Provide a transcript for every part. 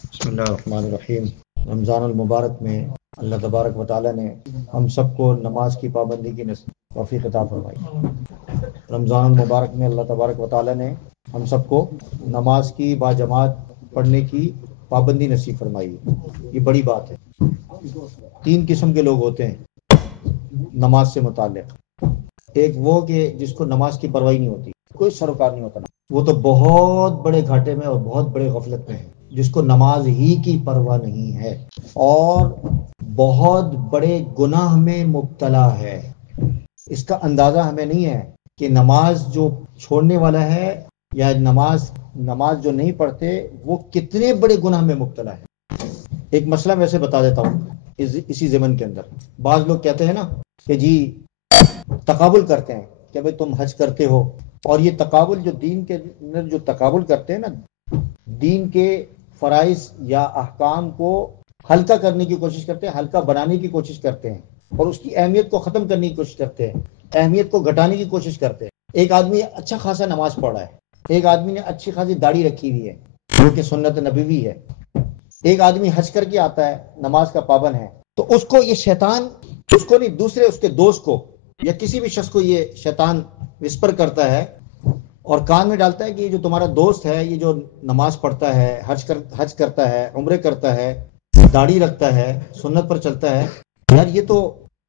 بسم اللہ الرحمن الرحیم۔ رمضان المبارک میں اللہ تبارک و تعالیٰ نے ہم سب کو نماز کی پابندی کی توفیق عطا فرمائی۔ رمضان المبارک میں اللہ تبارک و تعالیٰ نے ہم سب کو نماز کی باجماعت پڑھنے کی پابندی نصیب فرمائی۔ یہ بڑی بات ہے۔ 3 قسم کے لوگ ہوتے ہیں نماز سے متعلق۔ ایک وہ کہ جس کو نماز کی پرواہ نہیں ہوتی، کوئی سروکار نہیں ہوتا، وہ تو بہت بڑے گھاٹے میں اور بہت بڑے غفلت میں ہے، جس کو نماز ہی کی پرواہ نہیں ہے اور بہت بڑے گناہ میں مبتلا ہے۔ اس کا اندازہ ہمیں نہیں ہے کہ نماز جو چھوڑنے والا ہے یا نماز جو نہیں پڑھتے وہ کتنے بڑے گناہ میں مبتلا ہے۔ ایک مسئلہ ویسے بتا دیتا ہوں اسی زمن کے اندر۔ بعض لوگ کہتے ہیں نا کہ جی تقابل کرتے ہیں کہ بھئی تم حج کرتے ہو، اور یہ تقابل جو دین کے اندر جو تقابل کرتے ہیں نا، دین کے فرائض یا احکام کو ہلکا کرنے کی کوشش کرتے ہیں، ہلکا بنانے کی کوشش کرتے ہیں، اور اس کی اہمیت کو ختم کرنے کی کوشش کرتے ہیں، اہمیت کو گھٹانے کی کوشش کرتے ہیں۔ ایک آدمی اچھا خاصا نماز پڑھ رہا ہے، ایک آدمی نے اچھی خاصی داڑھی رکھی ہوئی ہے جو کہ سنت نبوی ہے، ایک آدمی حج کر کے آتا ہے، نماز کا پابند ہے، تو اس کو یہ شیطان، اس کو نہیں، دوسرے اس کے دوست کو یا کسی بھی شخص کو یہ شیطان وسپر کرتا ہے اور کان میں ڈالتا ہے کہ یہ جو تمہارا دوست ہے، یہ جو نماز پڑھتا ہے، حج کرتا ہے، عمرے کرتا ہے، داڑھی رکھتا ہے، سنت پر چلتا ہے، یار یہ تو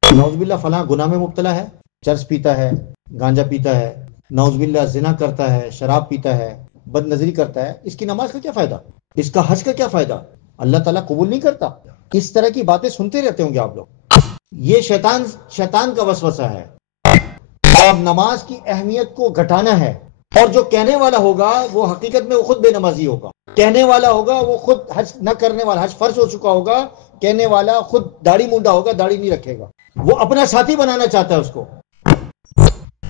نعوذ باللہ فلاں گناہ میں مبتلا ہے، چرس پیتا ہے، گانجا پیتا ہے، نعوذ باللہ زنا کرتا ہے، شراب پیتا ہے، بد نظری کرتا ہے، اس کی نماز کا کیا فائدہ، اس کا حج کا کیا فائدہ، اللہ تعالیٰ قبول نہیں کرتا۔ اس طرح کی باتیں سنتے رہتے ہوں گے آپ لوگ۔ یہ شیطان کا وسوسہ ہے، اور نماز کی اہمیت کو گھٹانا ہے، اور جو کہنے والا ہوگا وہ حقیقت میں وہ خود بے نمازی ہوگا، کہنے والا ہوگا وہ خود حج نہ کرنے والا، حج فرض ہو چکا ہوگا، کہنے والا خود داڑھی مونڈا ہوگا، داڑھی نہیں رکھے گا، وہ اپنا ساتھی بنانا چاہتا ہے اس کو۔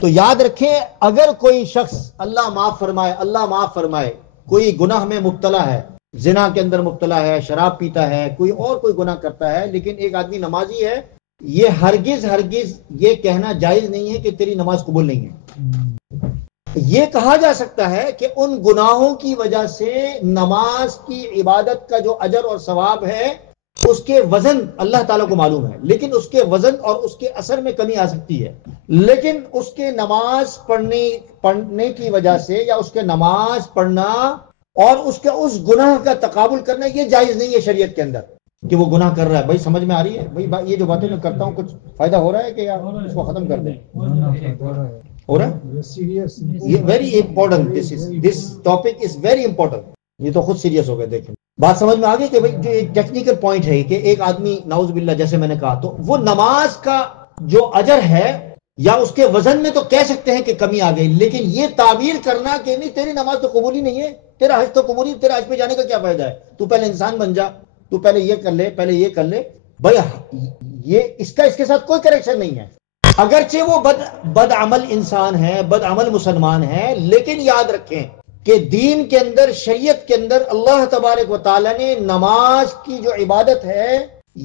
تو یاد رکھیں، اگر کوئی شخص، اللہ معاف فرمائے، اللہ معاف فرمائے، کوئی گناہ میں مبتلا ہے، زنا کے اندر مبتلا ہے، شراب پیتا ہے، کوئی گناہ کرتا ہے، لیکن ایک آدمی نمازی ہے، یہ ہرگز یہ کہنا جائز نہیں ہے کہ تیری نماز قبول نہیں ہے۔ یہ کہا جا سکتا ہے کہ ان گناہوں کی وجہ سے نماز کی عبادت کا جو اجر اور ثواب ہے، اس کے وزن اللہ تعالیٰ کو معلوم ہے، لیکن اس کے وزن اور اس کے اثر میں کمی آ سکتی ہے، لیکن اس کے نماز پڑھنے کی وجہ سے یا اس کے نماز پڑھنا اور اس گناہ کا تقابل کرنا یہ جائز نہیں ہے شریعت کے اندر کہ وہ گناہ کر رہا ہے۔ بھائی سمجھ میں آ رہی ہے؟ بھائی یہ جو باتیں میں کرتا ہوں کچھ فائدہ ہو رہا ہے کہ یا اس کو ختم کر دیں؟ ہو رہا ہے؟ یہ very important, this topic is very important. یہ تو خود سیریس ہو گئے۔ دیکھیں بات سمجھ میں آ گئی کہ بھائی جو ایک ٹیکنیکل پوائنٹ ہے کہ ایک آدمی نعوذ باللہ جیسے میں نے کہا، تو وہ نماز کا جو اجر ہے یا اس کے وزن میں تو کہہ سکتے ہیں کہ کمی آ گئی، لیکن یہ تعبیر کرنا کہ نہیں تیری نماز تو قبول ہی نہیں ہے، تیرا حج تو قبول ہی، تیرا حج پہ جانے کا کیا فائدہ ہے، تو پہلے انسان بن جا، تو پہلے یہ کر لے، پہلے یہ کر لے، بھائی یہ اس کے ساتھ کوئی کریکشن نہیں ہے۔ اگرچہ وہ بد عمل انسان ہے، بد عمل مسلمان ہے، لیکن یاد رکھیں کہ دین کے اندر، شریعت کے اندر اللہ تبارک و تعالیٰ نے نماز کی جو عبادت ہے،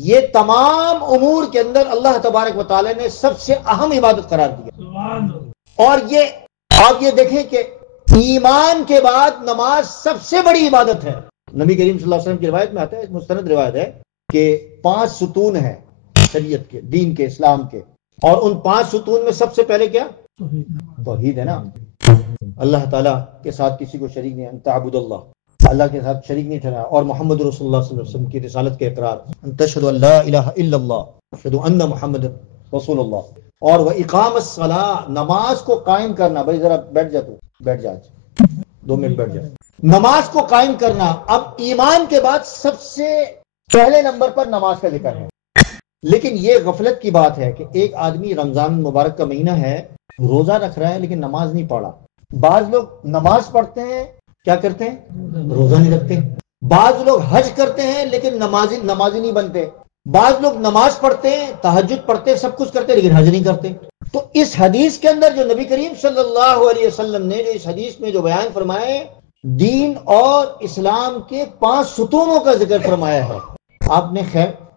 یہ تمام امور کے اندر اللہ تبارک و تعالیٰ نے سب سے اہم عبادت قرار دیا۔ اور یہ آپ یہ دیکھیں کہ ایمان کے بعد نماز سب سے بڑی عبادت ہے۔ نبی کریم صلی اللہ علیہ وسلم کی روایت میں آتا ہے، مستند روایت ہے کہ 5 ستون ہیں شریعت کے، دین کے، اسلام کے، اور ان 5 ستون میں سب سے پہلے کیا؟ توحید ہے نا۔ اللہ تعالیٰ کے ساتھ کسی کو شریک نہیں، ان تعبد اللہ کے ساتھ شریک نہیں ٹھہرایا، اور محمد رسول اللہ صلی اللہ علیہ وسلم کی رسالت کے اقرار، ان تشہد ان لا الہ الا اللہ اشہد ان محمد رسول اللہ، اور وہ اقام الصلاۃ، نماز کو قائم کرنا۔ بھائی ذرا بیٹھ جا، تو بیٹھ جا، 2 منٹ بیٹھ جا۔ نماز کو قائم کرنا، اب ایمان کے بعد سب سے پہلے نمبر پر نماز کا ذکر ہے۔ لیکن یہ غفلت کی بات ہے کہ ایک آدمی رمضان مبارک کا مہینہ ہے، روزہ رکھ رہا ہے لیکن نماز نہیں پڑھا۔ بعض لوگ نماز پڑھتے ہیں، کیا کرتے ہیں؟ روزہ نہیں رکھتے۔ بعض لوگ حج کرتے ہیں لیکن نمازی نہیں بنتے۔ بعض لوگ نماز پڑھتے ہیں، تہجد پڑھتے، سب کچھ کرتے لیکن حج نہیں کرتے۔ تو اس حدیث کے اندر جو نبی کریم صلی اللہ علیہ وسلم نے جو اس حدیث میں جو بیان فرمائے، دین اور اسلام کے 5 ستونوں کا ذکر فرمایا ہے۔ آپ نے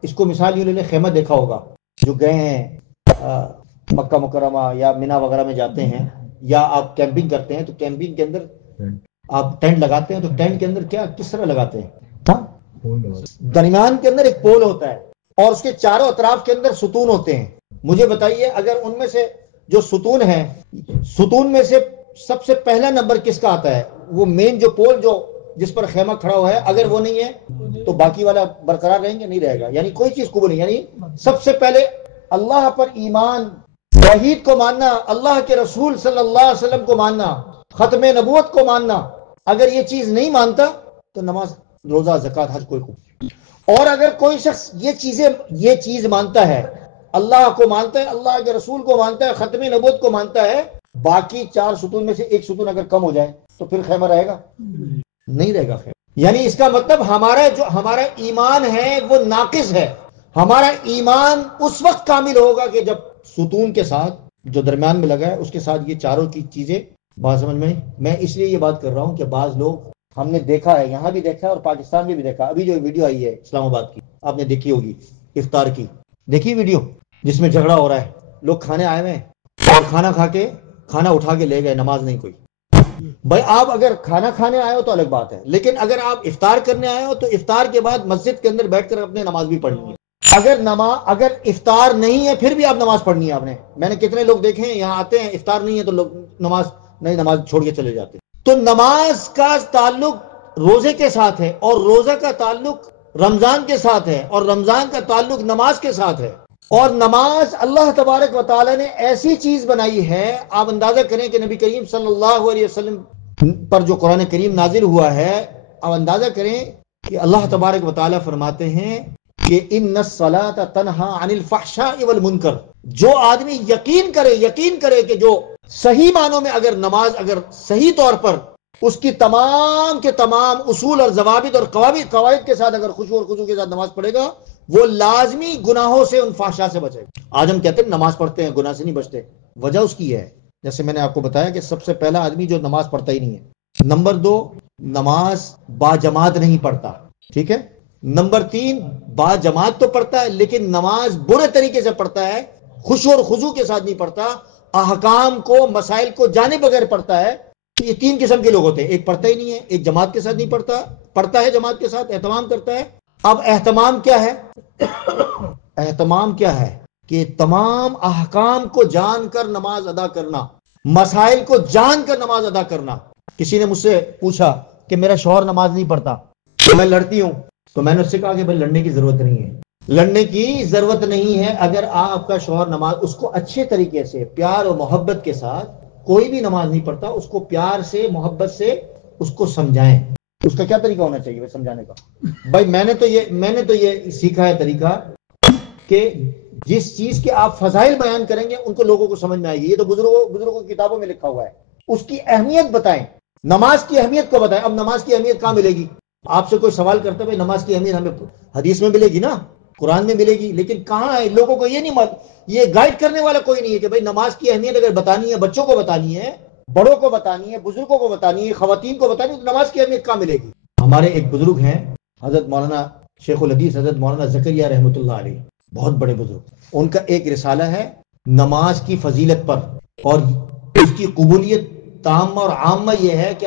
اس کو مثال یہ لے لیں، خیمہ دیکھا ہوگا، جو گئے ہیں مکہ مکرمہ یا مینا وغیرہ میں جاتے ہیں، یا آپ کیمپنگ کرتے ہیں، تو کیمپنگ کے اندر آپ ٹینٹ لگاتے ہیں، تو ٹینٹ کے اندر کس طرح لگاتے ہیں؟ درمیان کے اندر ایک پول ہوتا ہے اور اس کے چاروں اطراف کے اندر ستون ہوتے ہیں. مجھے بتائیے اگر ان میں سے جو ستون ہیں، ستون میں سے سب سے پہلا نمبر کس کا آتا ہے؟ وہ مین جو پول جو جس پر خیمہ کھڑا ہوا ہے، اگر وہ نہیں ہے تو باقی والا برقرار رہیں گے؟ نہیں رہے گا. یعنی کوئی چیز قبول نہیں. یعنی سب سے پہلے اللہ پر ایمان، توحید کو ماننا، اللہ کے رسول صلی اللہ علیہ وسلم کو ماننا، ختم نبوت کو ماننا. اگر یہ چیز نہیں مانتا تو نماز، روزہ، زکوٰۃ، حج کوئی قبول. اور اگر کوئی شخص یہ چیز مانتا ہے، اللہ کو مانتا ہے، اللہ کے رسول کو مانتا ہے، ختم نبوت کو مانتا ہے، باقی چار ستون میں سے ایک ستون اگر کم ہو جائے تو پھر خیمہ رہے گا؟ نہیں رہے گا خیمہ. یعنی اس کا مطلب ہمارا ایمان ہے وہ ناقص ہے. ہمارا ایمان اس وقت کامل ہوگا کہ جب ستون کے ساتھ جو درمیان میں لگا ہے اس کے ساتھ یہ چاروں کی چیزیں بات سمجھ میں اس لیے یہ بات کر رہا ہوں کہ بعض لوگ ہم نے دیکھا ہے، یہاں بھی دیکھا ہے اور پاکستان میں بھی دیکھا. ابھی جو ویڈیو آئی ہے اسلام آباد کی، آپ نے دیکھی ہوگی، افطار کی دیکھی ویڈیو جس میں جھگڑا ہو رہا ہے. لوگ کھانے آئے ہوئے ہیں اور کھانا کھا کے کھانا اٹھا کے لے گئے، نماز نہیں کوئی. بھائی آپ اگر کھانا کھانے آئے ہو تو الگ بات ہے، لیکن اگر آپ افطار کرنے آئے ہو تو افطار کے بعد مسجد کے اندر بیٹھ کر اپنے نماز بھی پڑھنی ہے. اگر افطار نہیں ہے پھر بھی آپ نماز پڑھنی ہے. آپ نے، میں نے کتنے لوگ دیکھے ہیں یہاں آتے ہیں، افطار نہیں ہے تو لوگ نماز چھوڑ کے چلے جاتے ہیں. تو نماز کا تعلق روزے کے ساتھ ہے اور روزہ کا تعلق رمضان کے ساتھ ہے اور رمضان کا تعلق نماز کے ساتھ ہے. اور نماز اللہ تبارک و تعالی نے ایسی چیز بنائی ہے، آپ اندازہ کریں کہ نبی کریم صلی اللہ علیہ وسلم پر جو قرآن کریم نازل ہوا ہے، آپ اندازہ کریں کہ اللہ تبارک و تعالی فرماتے ہیں کہ ان الصلاۃ تنہی عن الفحشاء والمنکر. جو آدمی یقین کرے کہ جو صحیح معنوں میں اگر نماز اگر صحیح طور پر اس کی تمام کے تمام اصول اور ضوابط اور قواعد کے ساتھ اگر خشوع اور خضوع کے ساتھ نماز پڑھے گا، وہ لازمی گناہوں سے، ان فحشاء سے بچے گا. آج ہم کہتے ہیں نماز پڑھتے ہیں گناہ سے نہیں بچتے. وجہ اس کی ہے، جیسے میں نے آپ کو بتایا کہ سب سے پہلا آدمی جو نماز پڑھتا ہی نہیں ہے. نمبر 2، نماز با جماعت نہیں پڑھتا. ٹھیک ہے. نمبر 3، با جماعت تو پڑھتا ہے لیکن نماز برے طریقے سے پڑھتا ہے، خشوع اور خضوع کے ساتھ نہیں پڑھتا، احکام کو، مسائل کو جانے بغیر پڑھتا ہے. تو یہ 3 قسم کے لوگ ہوتے ہیں. ایک پڑھتا ہی نہیں ہے، ایک جماعت کے ساتھ نہیں پڑھتا، پڑھتا ہے جماعت کے ساتھ، اہتمام کرتا ہے. اب اہتمام کیا ہے؟ اہتمام کیا ہے کہ تمام احکام کو جان کر نماز ادا کرنا، مسائل کو جان کر نماز ادا کرنا. کسی نے مجھ سے پوچھا کہ میرا شوہر نماز نہیں پڑھتا تو میں لڑتی ہوں، تو میں نے اس سے کہا کہ بھائی لڑنے کی ضرورت نہیں ہے. لڑنے کی ضرورت نہیں ہے. اگر آپ کا شوہر نماز، اس کو اچھے طریقے سے پیار اور محبت کے ساتھ، کوئی بھی نماز نہیں پڑھتا اس کو پیار سے، محبت سے اس کو سمجھائیں. اس کا کیا طریقہ ہونا چاہیے سمجھانے کا؟ بھائی میں نے تو یہ سیکھا ہے طریقہ کہ جس چیز کے آپ فضائل بیان کریں گے ان کو لوگوں کو سمجھ میں آئے گی. یہ تو بزرگوں کی کتابوں میں لکھا ہوا ہے. اس کی اہمیت بتائیں، نماز کی اہمیت کو بتائیں. اب نماز کی اہمیت کہاں ملے گی؟ آپ سے کوئی سوال کرتا ہے بھائی نماز کی اہمیت ہمیں حدیث میں ملے گی نا، قرآن میں ملے گی، لیکن کہاں ہے؟ لوگوں کو یہ نہیں، یہ گائیڈ کرنے والا کوئی نہیں ہے کہ بھائی نماز کی اہمیت اگر بتانی ہے، بچوں کو بتانی ہے، بڑوں کو بتانی ہے، بزرگوں کو بتانی ہے، خواتین کو بتانی ہے، تو نماز کی اہمیت کہاں ملے گی؟ ہمارے ایک بزرگ ہیں حضرت مولانا شیخ الحدیث حضرت مولانا زکریا رحمۃ اللہ علیہ، بہت بڑے بزرگ. ان کا ایک رسالہ ہے نماز کی فضیلت پر، اور اس کی قبولیت تامہ اور عامہ یہ ہے کہ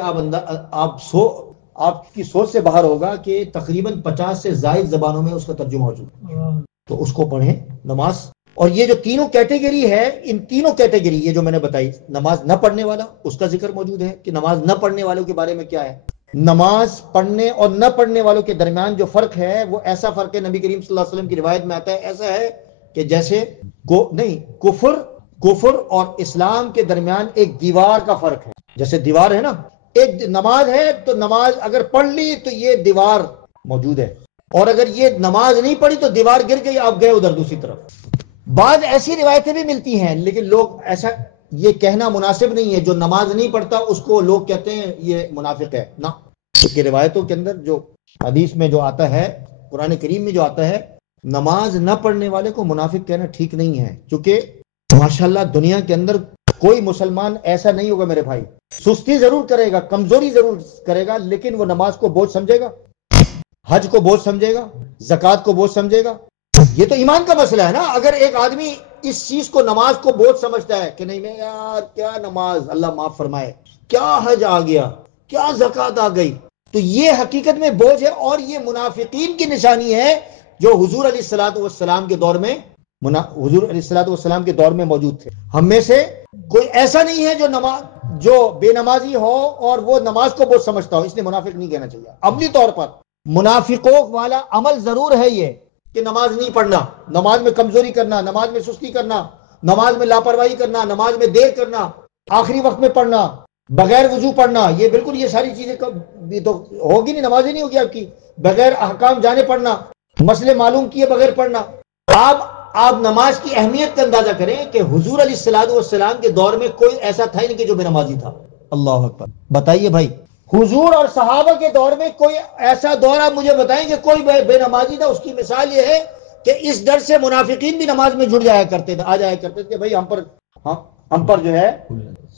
آپ کی سوچ سے باہر ہوگا کہ تقریباً 50 سے زائد زبانوں میں اس کا ترجمہ موجود ہے. تو اس کو پڑھیں نماز. اور یہ جو تینوں کیٹیگری ہے، ان تینوں کیٹیگری یہ جو میں نے بتائی، نماز نہ پڑھنے والا اس کا ذکر موجود ہے کہ نماز نہ پڑھنے والوں کے بارے میں کیا ہے. نماز پڑھنے اور نہ پڑھنے والوں کے درمیان جو فرق ہے وہ ایسا فرق ہے، نبی کریم صلی اللہ علیہ وسلم کی روایت میں آتا ہے، ایسا ہے کہ جیسے کفر اور اسلام کے درمیان ایک دیوار کا فرق ہے. جیسے دیوار ہے نا، ایک نماز ہے تو نماز اگر پڑھ لی تو یہ دیوار موجود ہے، اور اگر یہ نماز نہیں پڑھی تو دیوار گر گئی، آپ گئے ادھر دوسری طرف. بعض ایسی روایتیں بھی ملتی ہیں لیکن لوگ ایسا یہ کہنا مناسب نہیں ہے، جو نماز نہیں پڑھتا اس کو لوگ کہتے ہیں یہ منافق ہے. نہ، کیونکہ روایتوں کے اندر جو حدیث میں جو آتا ہے، قرآن کریم میں جو آتا ہے، نماز نہ پڑھنے والے کو منافق کہنا ٹھیک نہیں ہے. کیونکہ ماشاءاللہ دنیا کے اندر کوئی مسلمان ایسا نہیں ہوگا میرے بھائی، سستی ضرور کرے گا، کمزوری ضرور کرے گا، لیکن وہ نماز کو بوجھ سمجھے گا، حج کو بوجھ سمجھے گا، زکوٰۃ کو بوجھ سمجھے گا. یہ تو ایمان کا مسئلہ ہے نا. اگر ایک آدمی اس چیز کو، نماز کو بوجھ سمجھتا ہے کہ نہیں میں یار کیا نماز، اللہ معاف فرمائے، کیا حج آ گیا، کیا زکوٰۃ آ گئی، تو یہ حقیقت میں بوجھ ہے، اور یہ منافقین کی نشانی ہے جو حضور علیہ الصلوۃ والسلام کے دور میں حضور علیہ الصلوۃ والسلام کے دور میں موجود تھے۔ ہم میں سے کوئی ایسا نہیں ہے جو بے نمازی ہو اور وہ نماز کو بوجھ سمجھتا ہو، اس لیے منافق نہیں کہنا چاہیے۔ عملی طور پر منافقوں والا عمل ضرور ہے یہ کہ نماز نہیں پڑھنا، نماز میں کمزوری کرنا، نماز میں سستی کرنا، نماز میں لاپرواہی کرنا، نماز میں دیر کرنا، آخری وقت میں پڑھنا، بغیر وضو پڑھنا، یہ بالکل یہ ساری چیزیں بھی تو ہوگی نہیں، نماز ہی نہیں ہوگی آپ کی، بغیر احکام جانے پڑھنا، مسئلے معلوم کیے بغیر پڑھنا۔ آپ نماز کی اہمیت کا اندازہ کریں کہ حضور علیہ الصلوۃ والسلام کے دور میں کوئی ایسا تھا ہی نہیں کہ جو بے نمازی تھا۔ اللہ اکبر، بتائیے بھائی، حضور اور صحابہ کے دور میں کوئی ایسا دور آپ مجھے بتائیں کہ کوئی بے نمازی تھا؟ اس کی مثال یہ ہے کہ اس ڈر سے منافقین بھی نماز میں جڑ جایا کرتے تھے، آ جایا کرتے تھے کہ بھائی ہم پر جو ہے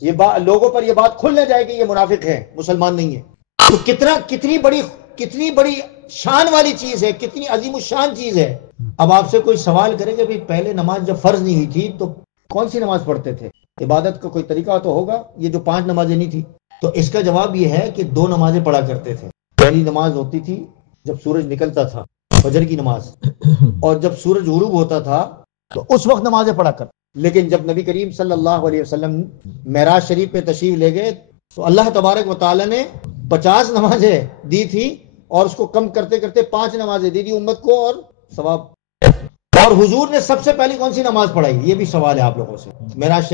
یہ لوگوں پر یہ بات کھل نہ جائے کہ یہ منافق ہے، مسلمان نہیں ہے۔ تو کتنی بڑی شان والی چیز ہے، کتنی عظیم الشان چیز ہے۔ اب آپ سے کوئی سوال کرے کہ پہلے نماز جب فرض نہیں ہوئی تھی تو کون سی نماز پڑھتے تھے؟ عبادت کا کوئی طریقہ تو ہوگا، یہ جو 5 نمازیں نہیں تھی۔ تو اس کا جواب یہ ہے کہ 2 نمازیں پڑھا کرتے تھے۔ پہلی نماز ہوتی تھی جب سورج نکلتا تھا، فجر کی نماز، اور جب سورج غروب ہوتا تھا تو اس وقت نمازیں پڑھا کرتے۔ لیکن جب نبی کریم صلی اللہ علیہ وسلم معراج شریف پہ تشریف لے گئے تو اللہ تبارک و تعالی نے 50 نمازیں دی تھی اور اس کو کم کرتے کرتے 5 نمازیں دی تھی امت کو، اور ثواب۔ اور حضور نے سب سے پہلی کون سی نماز پڑھائی؟ یہ بھی سوال ہے آپ لوگوں سے۔ معراج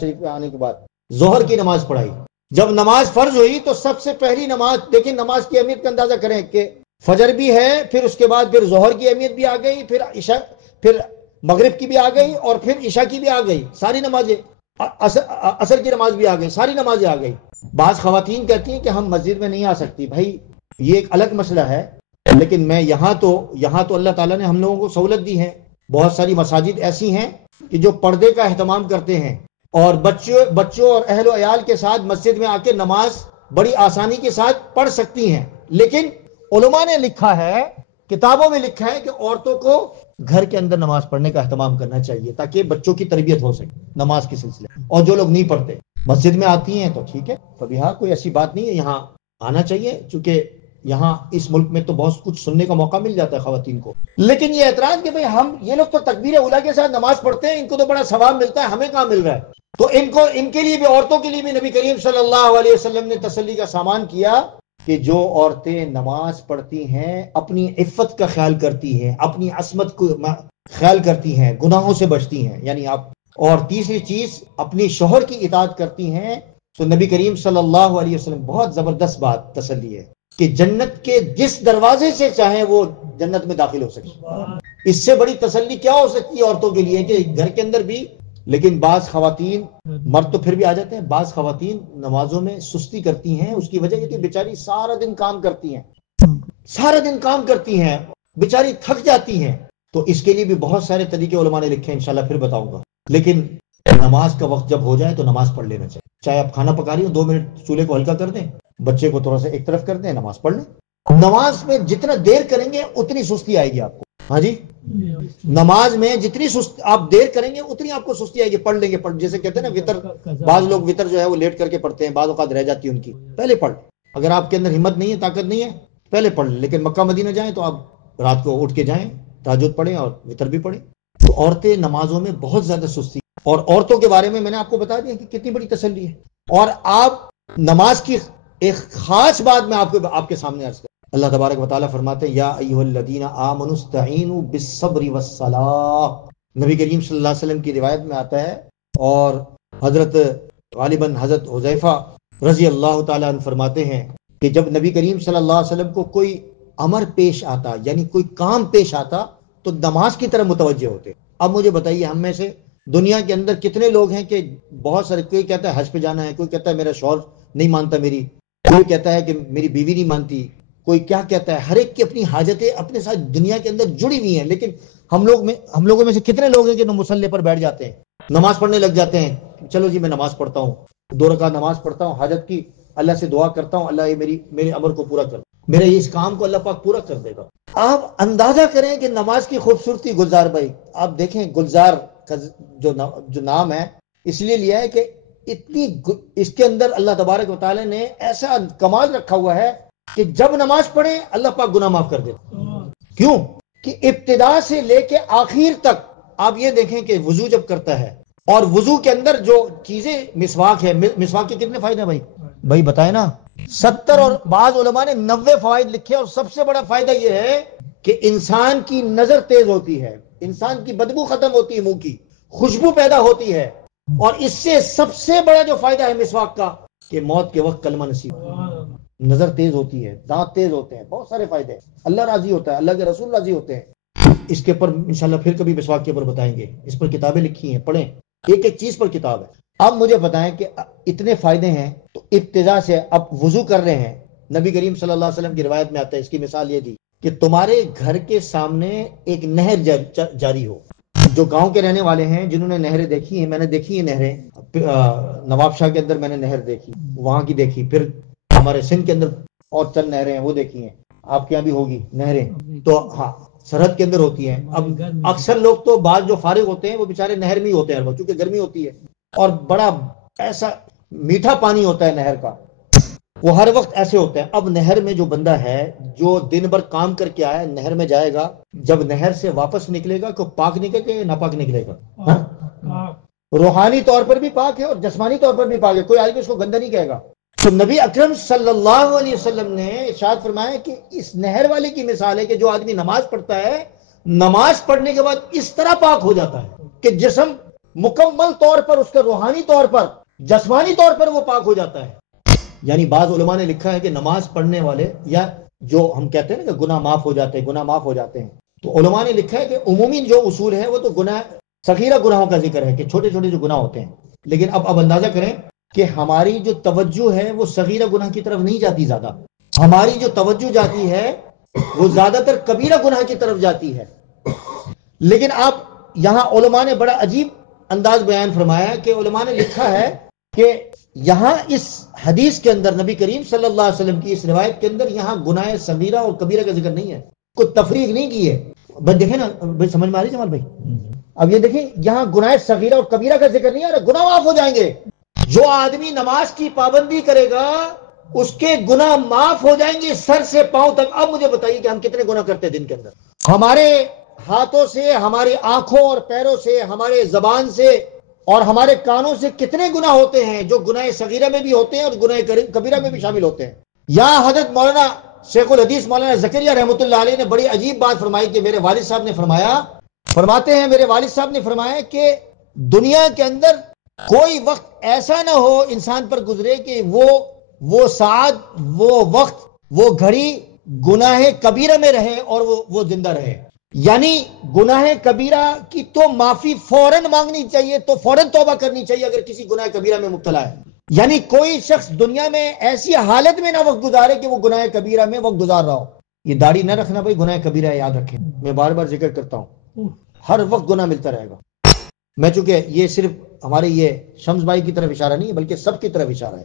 شریف پہ آنے کے بعد ظہر کی نماز پڑھائی۔ جب نماز فرض ہوئی تو سب سے پہلی نماز، دیکھیں نماز کی اہمیت کا اندازہ کریں کہ فجر بھی ہے، پھر اس کے بعد پھر ظہر کی اہمیت بھی آ گئی، پھر عشاء، پھر مغرب کی بھی آ گئی، اور پھر عشاء کی بھی آ گئی، ساری نمازیں، عصر کی نماز بھی آ گئی، ساری نمازیں آ گئی۔ بعض خواتین کہتی ہیں کہ ہم مسجد میں نہیں آ سکتی، بھائی یہ ایک الگ مسئلہ ہے، لیکن میں یہاں تو اللہ تعالیٰ نے ہم لوگوں کو سہولت دی ہے۔ بہت ساری مساجد ایسی ہیں کہ جو پردے کا اہتمام کرتے ہیں اور بچوں اور اہل و عیال کے ساتھ مسجد میں آ کے نماز بڑی آسانی کے ساتھ پڑھ سکتی ہیں۔ لیکن علماء نے لکھا ہے، کتابوں میں لکھا ہے کہ عورتوں کو گھر کے اندر نماز پڑھنے کا اہتمام کرنا چاہیے تاکہ بچوں کی تربیت ہو سکے نماز کے سلسلے۔ اور جو لوگ نہیں پڑھتے مسجد میں آتی ہیں تو ٹھیک ہے، کبھی ہاں کوئی ایسی بات نہیں ہے، یہاں آنا چاہیے، چونکہ یہاں اس ملک میں تو بہت کچھ سننے کا موقع مل جاتا ہے خواتین کو۔ لیکن یہ اعتراض کہ بھئی یہ لوگ تو تکبیر اولیٰ کے ساتھ نماز پڑھتے ہیں، ان کو تو بڑا ثواب ملتا ہے، ہمیں کہاں مل رہا ہے؟ تو ان کے لیے بھی، عورتوں کے لیے بھی نبی کریم صلی اللہ علیہ وسلم نے تسلی کا سامان کیا کہ جو عورتیں نماز پڑھتی ہیں اپنی عفت کا خیال کرتی ہیں، اپنی عصمت کو خیال کرتی ہیں، گناہوں سے بچتی ہیں، یعنی اور تیسری چیز اپنی شوہر کی اطاعت کرتی ہیں، تو نبی کریم صلی اللہ علیہ وسلم بہت زبردست بات تسلی ہے کہ جنت کے جس دروازے سے چاہیں وہ جنت میں داخل ہو سکے۔ اس سے بڑی تسلی کیا ہو سکتی ہے عورتوں کے لیے کہ گھر کے اندر بھی۔ لیکن بعض خواتین، مرد تو پھر بھی آ جاتے ہیں، بعض خواتین نمازوں میں سستی کرتی ہیں، اس کی وجہ یہ کہ بیچاری سارا دن کام کرتی ہیں، بیچاری تھک جاتی ہیں۔ تو اس کے لیے بھی بہت سارے طریقے علماء نے لکھے ہیں، انشاءاللہ پھر بتاؤں گا۔ لیکن نماز کا وقت جب ہو جائے تو نماز پڑھ لینا چاہیے، چاہے آپ کھانا پکا رہی ہو 2 منٹ چولہے کو ہلکا کر دیں، بچے کو تھوڑا سا ایک طرف کر دیں، نماز پڑھ لیں۔ نماز میں جتنا دیر کریں گے اتنی سستی آئے گی آپ کو۔ ہاں جی، نماز میں جتنی آپ دیر کریں گے اتنی آپ کو سستی آئے گی۔ پڑھ لیں گے، جیسے کہتے ہیں نا وتر، بعض لوگ وتر جو ہے وہ لیٹ کر کے پڑھتے ہیں، بعض اوقات رہ جاتی ہے ان کی، پہلے پڑھ لیں۔ اگر آپ کے اندر ہمت نہیں ہے، طاقت نہیں ہے، پہلے پڑھ لیں۔ لیکن مکہ مدینہ جائیں تو آپ رات کو اٹھ کے جائیں، تہجد پڑھیں اور وتر بھی پڑھیں۔ تو عورتیں نمازوں میں بہت زیادہ سستی، اور عورتوں کے بارے میں نے آپ کو بتا دیا کہ کتنی بڑی تسلی ہے۔ اور آپ نماز کی ایک خاص بات میں آپ کے سامنے عرض کروں۔ اللہ تبارک و تعالیٰ فرماتے ہیں یا ایھا الذین آمنوا استعینوا بالصبر والصلاۃ۔ نبی کریم صلی اللہ علیہ وسلم کی روایت میں آتا ہے، اور غالباً حضرت حذیفہ رضی اللہ تعالیٰ عنہ فرماتے ہیں کہ جب نبی کریم صلی اللہ علیہ وسلم کو کوئی امر پیش آتا، یعنی کوئی کام پیش آتا، تو نماز کی طرف متوجہ ہوتے۔ اب مجھے بتائیے، ہم میں سے دنیا کے اندر کتنے لوگ ہیں کہ بہت سارے، کوئی کہتا ہے حج پہ جانا ہے، کوئی کہتا ہے میرا شوہر نہیں مانتا میری، کوئی کہتا ہے کہ میری بیوی نہیں مانتی، کوئی کیا کہتا ہے، ہر ایک کی اپنی حاجتیں اپنے ساتھ دنیا کے اندر جڑی ہوئی ہیں۔ لیکن ہم لوگوں میں سے کتنے لوگ ہیں کہ مصلی پر بیٹھ جاتے ہیں، نماز پڑھنے لگ جاتے ہیں، چلو جی میں نماز پڑھتا ہوں، 2 رکعت نماز پڑھتا ہوں حاجت کی، اللہ سے دعا کرتا ہوں اللہ یہ میرے امر کو پورا کر، میرے اس کام کو اللہ پاک پورا کر دے گا۔ آپ اندازہ کریں کہ نماز کی خوبصورتی۔ گلزار بھائی آپ دیکھیں، گلزار کا جو نام ہے اس لیے لیا ہے کہ اس کے اندر اللہ تبارک و تعالی نے ایسا کمال رکھا ہوا ہے کہ جب نماز پڑھیں اللہ پاک گناہ معاف کر دیتا. کیوں کہ ابتدا سے لے کے آخر تک آپ یہ دیکھیں کہ وضو جب کرتا ہے اور وضو کے اندر جو چیزیں مسواک ہے، مسواک کے کتنے فائدے ہیں بھائی بتائیں نا، 70 اور بعض علماء نے 90 فوائد لکھے، اور سب سے بڑا فائدہ یہ ہے کہ انسان کی نظر تیز ہوتی ہے، انسان کی بدبو ختم ہوتی ہے، منہ کی خوشبو پیدا ہوتی ہے، اور اس سے سب سے بڑا جو فائدہ ہے مسواک کا کہ موت کے وقت کلمہ نصیب، نظر تیز ہوتی ہے، دانت تیز ہوتے ہیں، بہت سارے فائدے ہیں، اللہ راضی ہوتا ہے، اللہ کے رسول راضی ہوتے ہیں. اس کے اوپر انشاءاللہ پھر کبھی مسواک کے اوپر بتائیں گے، اس پر کتابیں لکھی ہیں، پڑھیں، ایک ایک چیز پر کتاب ہے. اب مجھے بتائیں کہ اتنے فائدے ہیں تو ابتدا سے اب وضو کر رہے ہیں. نبی کریم صلی اللہ علیہ وسلم کی روایت میں آتا ہے، اس کی مثال یہ دی کہ تمہارے گھر کے سامنے ایک نہر جاری ہو. جو گاؤں کے رہنے والے ہیں جنہوں نے نہریں دیکھی ہیں، میں نے دیکھی ہیں نہریں، نواب شاہ کے اندر میں نے نہر دیکھی، وہاں کی دیکھی، پھر ہمارے سندھ کے اندر اور چند نہریں ہیں وہ دیکھی ہیں، آپ کے یہاں بھی ہوگی نہریں، تو ہاں سرحد کے اندر ہوتی ہیں. اب اکثر لوگ تو بعض جو فارغ ہوتے ہیں وہ بیچارے نہر میں ہی ہوتے ہیں چونکہ گرمی ہوتی ہے، اور بڑا ایسا میٹھا پانی ہوتا ہے نہر کا، وہ ہر وقت ایسے ہوتا ہے. اب نہر میں جو بندہ ہے جو دن بھر کام کر کے آیا نہر میں جائے گا، جب نہر سے واپس نکلے گا تو پاک نکلے گا یا ناپاک نکلے گا؟ روحانی طور پر بھی پاک ہے اور جسمانی طور پر بھی پاک ہے، کوئی آدمی اس کو گندا نہیں کہے گا. تو نبی اکرم صلی اللہ علیہ وسلم نے ارشاد فرمایا کہ اس نہر والے کی مثال ہے کہ جو آدمی نماز پڑھتا ہے، نماز پڑھنے کے بعد اس طرح پاک ہو جاتا ہے کہ جسم مکمل طور پر اس کا روحانی طور پر جسمانی طور پر وہ پاک ہو جاتا ہے. یعنی بعض علماء نے لکھا ہے کہ نماز پڑھنے والے، یا جو ہم کہتے ہیں نا کہ گناہ معاف ہو جاتے ہیں، گناہ معاف ہو جاتے ہیں، تو علماء نے لکھا ہے کہ عمومی جو اصول ہے وہ تو گناہ صغیرہ گناہوں کا ذکر ہے کہ چھوٹے چھوٹے جو گناہ ہوتے ہیں، لیکن اب اندازہ کریں کہ ہماری جو توجہ ہے وہ صغیرہ گناہ کی طرف نہیں جاتی، زیادہ ہماری جو توجہ جاتی ہے وہ زیادہ تر کبیرہ گناہ کی طرف جاتی ہے. لیکن آپ یہاں علماء نے بڑا عجیب انداز بیان فرمایا کہ علماء نے لکھا ہے کہ یہاں اس حدیث کے اندر نبی کریم صلی اللہ علیہ وسلم کی اس روایت کے اندر یہاں گناہ صغیرہ اور کبیرہ کا ذکر نہیں ہے، کوئی تفریق نہیں کی ہے. بس دیکھیں نا بھائی، سمجھ میں آ رہی جمال بھائی؟ اب یہ دیکھیں یہاں گناہ صغیرہ اور کبیرہ کا ذکر نہیں آ رہا، گناہ معاف ہو جائیں گے. جو آدمی نماز کی پابندی کرے گا اس کے گناہ معاف ہو جائیں گے سر سے پاؤں تک. اب مجھے بتائیے کہ ہم کتنے گناہ کرتے ہیں دن کے اندر؟ ہمارے ہاتھوں سے، ہماری آنکھوں اور پیروں سے، ہمارے زبان سے اور ہمارے کانوں سے کتنے گناہ ہوتے ہیں جو گناہ صغیرہ میں بھی ہوتے ہیں اور گناہ کبیرہ میں بھی شامل ہوتے ہیں. یہاں حضرت مولانا شیخ الحدیث مولانا زکریہ رحمۃ اللہ علیہ نے بڑی عجیب بات فرمائی کہ میرے والد صاحب نے فرماتے ہیں میرے والد صاحب نے فرمایا کہ دنیا کے اندر کوئی وقت ایسا نہ ہو انسان پر گزرے کہ وہ ساعت، وہ وقت، وہ گھڑی گناہ کبیرہ میں رہے اور وہ زندہ رہے. یعنی گناہ کبیرہ کی تو معافی فوراً مانگنی چاہیے، تو فوراً توبہ کرنی چاہیے اگر کسی گناہ کبیرہ میں مبتلا ہے. یعنی کوئی شخص دنیا میں ایسی حالت میں نہ وقت گزارے کہ وہ گناہ کبیرہ میں وقت گزار رہا ہو. یہ داڑھی نہ رکھنا بھائی گناہ کبیرہ ہے، یاد رکھیں، میں بار بار ذکر کرتا ہوں، ہر وقت گناہ ملتا رہے گا. میں چونکہ یہ صرف ہمارے یہ شمس بھائی کی طرف اشارہ نہیں ہے بلکہ سب کی طرف اشارہ ہے.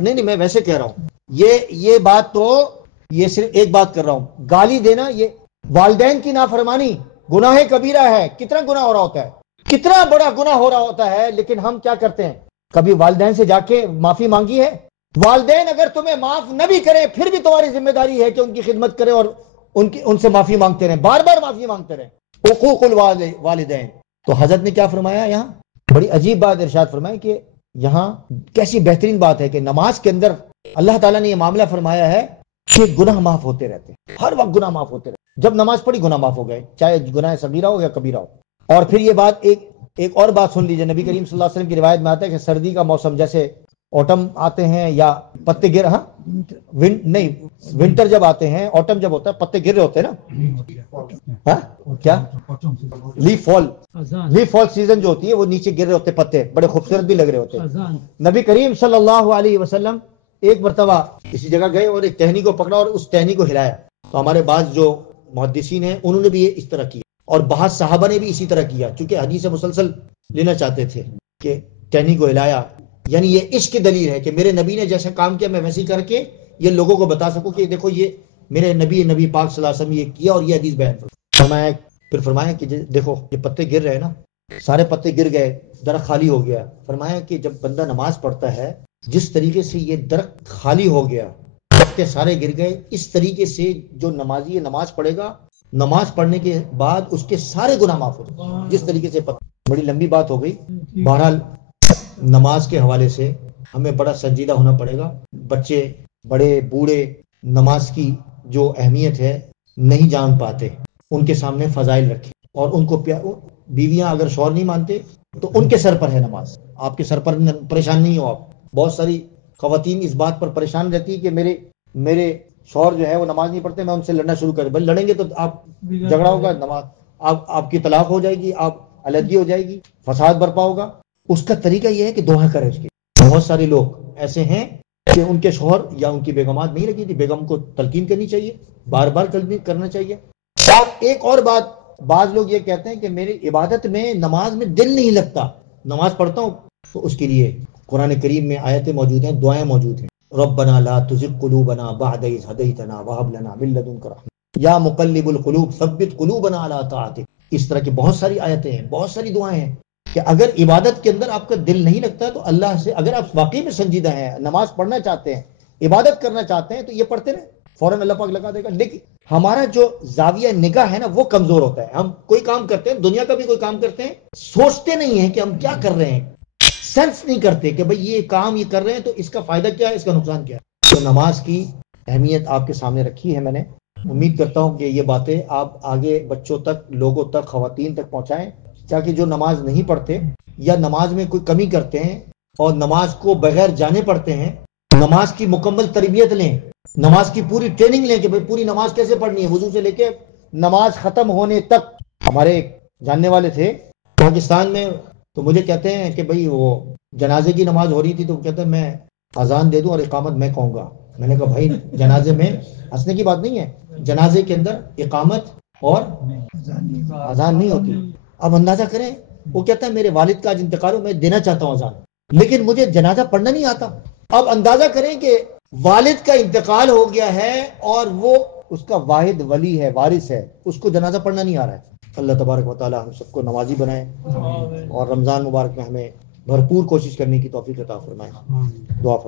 نہیں میں ویسے کہہ رہا ہوں، یہ بات تو یہ صرف ایک بات کر رہا ہوں، گالی دینا یہ والدین کی نافرمانی گناہ کبیرہ ہے. کتنا گناہ ہو رہا ہوتا ہے، کتنا بڑا گناہ ہو رہا ہوتا ہے، لیکن ہم کیا کرتے ہیں؟ کبھی والدین سے جا کے معافی مانگی ہے؟ والدین اگر تمہیں معاف نہ بھی کریں پھر بھی تمہاری ذمہ داری ہے کہ ان کی خدمت کرے اور ان سے معافی مانگتے رہیں، بار بار معافی مانگتے رہیں. حقوق الوالدین. تو حضرت نے کیا فرمایا یہاں؟ بڑی عجیب بات ارشاد فرمایا کہ یہاں کیسی بہترین بات ہے کہ نماز کے اندر اللہ تعالیٰ نے یہ معاملہ فرمایا ہے کہ گناہ معاف ہوتے رہتے ہیں، ہر وقت گناہ معاف ہوتے رہتے. جب نماز پڑھی گناہ معاف ہو گئے، چاہے گناہ صغیرہ ہو یا کبیرہ ہو. اور پھر یہ بات ایک اور بات سن لیجئے، نبی کریم صلی اللہ علیہ وسلم کی روایت میں آتا ہے کہ سردی کا موسم جیسے اوٹم آتے ہیں یا پتے گر، نہیں ونٹر جب آتے ہیں، اوٹم جب ہوتا ہے پتے گر رہے ہوتے ہیں نا، کیا لیف فال سیزن جو ہوتی ہے وہ نیچے گر رہے ہوتے پتے، بڑے خوبصورت بھی لگ رہے ہوتے ہیں. نبی کریم صلی اللہ علیہ وسلم ایک مرتبہ کسی جگہ گئے اور ایک ٹہنی کو پکڑا اور اس ٹہنی کو ہلایا. تو ہمارے بعض جو محدثین ہیں انہوں نے بھی یہ اس طرح کیا اور بعض صحابہ نے بھی اسی طرح کیا، چونکہ حدیث مسلسل لینا چاہتے تھے کہ ٹہنی کو ہلایا. یعنی یہ عشق کی دلیل ہے کہ میرے نبی نے جیسا کام کیا میں ویسے کر کے یہ لوگوں کو بتا سکوں کہ دیکھو یہ میرے نبی پاک صلی اللہ علیہ وسلم یہ کیا اور یہ حدیث بیان فرمایا. پھر فرمایا کہ دیکھو یہ پتے گر رہے ہیں نا، سارے پتے گر گئے، درخت خالی ہو گیا. فرمایا کہ جب بندہ نماز پڑھتا ہے جس طریقے سے یہ درخت خالی ہو گیا، پتے سارے گر گئے، اس طریقے سے جو نمازی نماز پڑھے گا، نماز پڑھنے کے بعد اس کے سارے گناہ معاف ہو جائیں، جس طریقے سے بڑی لمبی بات ہو گئی۔ بہرحال نماز کے حوالے سے ہمیں بڑا سنجیدہ ہونا پڑے گا۔ بچے، بڑے، بوڑھے نماز کی جو اہمیت ہے نہیں جان پاتے، ان کے سامنے فضائل رکھیں، اور ان کو بیویاں اگر شوہر نہیں مانتے تو ان کے سر پر ہے نماز، آپ کے سر پر پریشان نہیں ہو آپ۔ بہت ساری خواتین اس بات پر پریشان رہتی ہے کہ میرے شوہر جو ہے وہ نماز نہیں پڑھتے، میں ان سے لڑنا شروع کر بھائی لڑیں گے تو آپ جھگڑا ہوگا، نماز آپ کی طلاق ہو جائے گی، آپ علیحدگی ہو جائے گی، فساد برپا ہوگا۔ اس کا طریقہ یہ ہے کہ دعا کرے اس کی۔ بہت سارے لوگ ایسے ہیں کہ ان کے شوہر یا ان کی بیگمات نہیں لگی تھی، بیگم کو تلقین کرنی چاہیے، بار بار کرنا چاہیے۔ اور ایک اور بات، بعض لوگ یہ کہتے ہیں کہ میری عبادت میں، نماز میں دل نہیں لگتا، نماز پڑھتا ہوں تو اس کے لیے قرآن کریم میں آیتیں موجود ہیں، دعائیں موجود ہیں۔ ربنا لا تزغ قلوبنا بعد إذ هديتنا وهب لنا من لدنك رحمة یا مقلب القلوب ثبت قلوبنا على طاعتك۔ اس طرح کی بہت ساری آیتیں ہیں، بہت ساری دعائیں ہیں کہ اگر عبادت کے اندر آپ کا دل نہیں لگتا تو اللہ سے، اگر آپ واقعی میں سنجیدہ ہیں، نماز پڑھنا چاہتے ہیں، عبادت کرنا چاہتے ہیں، تو یہ پڑھتے رہیں، فوراً اللہ پاک لگا دے گا۔ لیکن ہمارا جو زاویہ نگاہ ہے نا وہ کمزور ہوتا ہے۔ ہم کوئی کام کرتے ہیں، دنیا کا بھی کوئی کام کرتے ہیں، سوچتے نہیں ہیں کہ ہم کیا کر رہے ہیں، سینس نہیں کرتے کہ بھئی یہ کام یہ کر رہے ہیں تو اس کا فائدہ کیا ہے، اس کا نقصان کیا ہے۔ تو نماز کی اہمیت آپ کے سامنے رکھی ہے میں نے۔ امید کرتا ہوں کہ یہ باتیں آپ آگے بچوں تک، لوگوں تک، خواتین تک پہنچائیں، تاکہ جو نماز نہیں پڑھتے یا نماز میں کوئی کمی کرتے ہیں اور نماز کو بغیر جانے پڑھتے ہیں، نماز کی مکمل تربیت لیں، نماز کی پوری ٹریننگ لیں کہ بھئی پوری نماز کیسے پڑھنی ہے، وضو سے لے کے نماز ختم ہونے تک۔ ہمارے ایک جاننے والے تھے پاکستان میں، تو مجھے کہتے ہیں کہ بھئی وہ جنازے کی نماز ہو رہی تھی تو کہتے ہیں میں اذان دے دوں اور اقامت میں کہوں گا۔ میں نے کہا بھائی جنازے میں ہنسنے کی بات نہیں ہے، جنازے کے اندر اقامت اور اذان نہیں ہوتی۔ اب اندازہ کریں، وہ کہتا ہے میرے والد کا آج انتقال ہو، میں دینا چاہتا ہوں اذان، لیکن مجھے جنازہ پڑھنا نہیں آتا۔ اب اندازہ کریں کہ والد کا انتقال ہو گیا ہے اور وہ اس کا واحد ولی ہے، وارث ہے، اس کو جنازہ پڑھنا نہیں آ رہا ہے۔ اللہ تبارک و تعالی ہم سب کو نمازی بنائے اور رمضان مبارک میں ہمیں بھرپور کوشش کرنے کی توفیق عطا فرمائے۔ دعا فرمائے۔